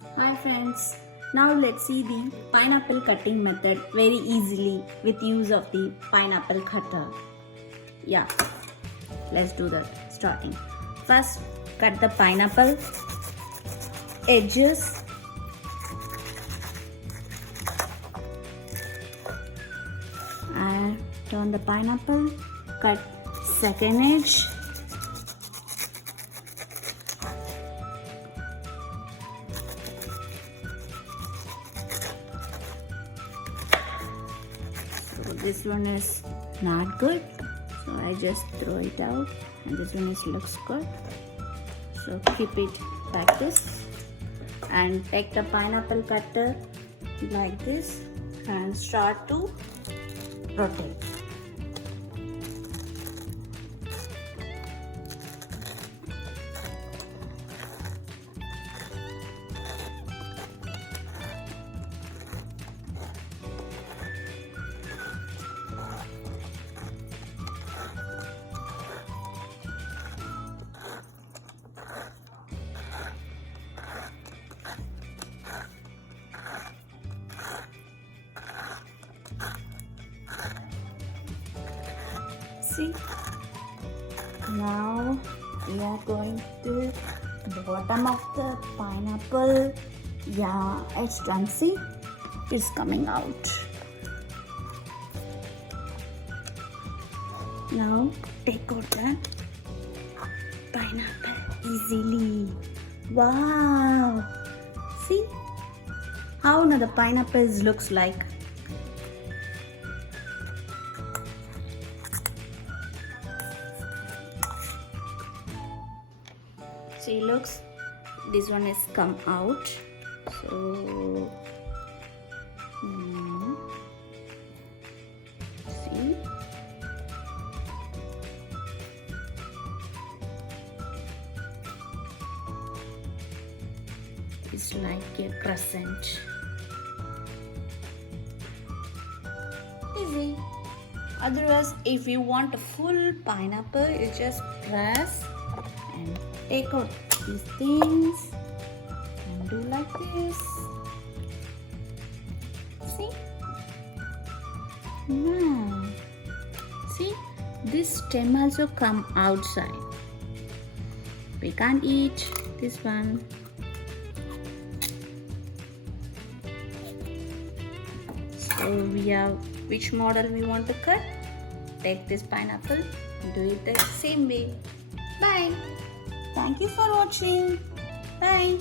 Hi friends, now let's see the pineapple cutting method very easily with use of the pineapple cutter. Yeah, let's do that starting. First, cut the pineapple edges. And turn the pineapple, cut second edge. So this one is not good, so I just throw it out, and this one looks good, so keep it like this and take the pineapple cutter like this and start to rotate. See, now we are going to the bottom of the pineapple. Yeah, it's done. See, it's coming out. Now take out the pineapple easily. Wow, see how now the pineapple looks like. See, looks, this one is come out, so see, it's like a crescent. Easy. Otherwise, if you want a full pineapple, you just press and take out these things and do like this. See? Wow. See? This stem also come outside. We can't eat this one. So we have which model we want to cut. Take this pineapple, do it the same way. Bye. Thank you for watching. Bye.